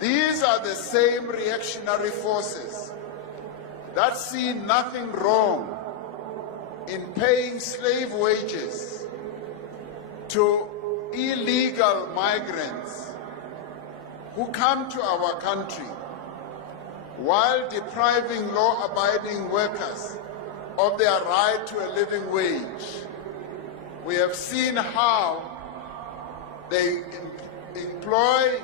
These are the same reactionary forces that see nothing wrong in paying slave wages to illegal migrants who come to our country while depriving law-abiding workers of their right to a living wage. We have seen how they employ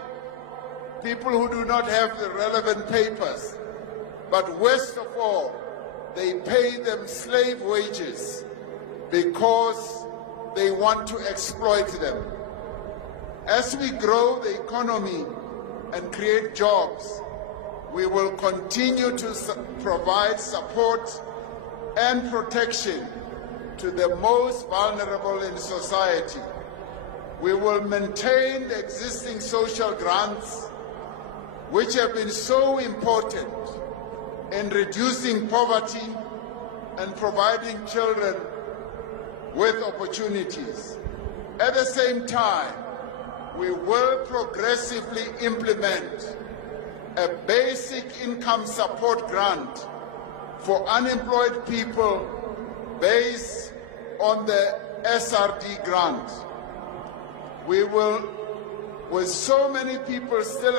people who do not have the relevant papers, but worst of all, they pay them slave wages because they want to exploit them. As we grow the economy and create jobs, we will continue to provide support and protection to the most vulnerable in society. We will maintain the existing social grants, which have been so important in reducing poverty and providing children with opportunities. At the same time, we will progressively implement a basic income support grant for unemployed people based on the SRD grant. We will, with so many people still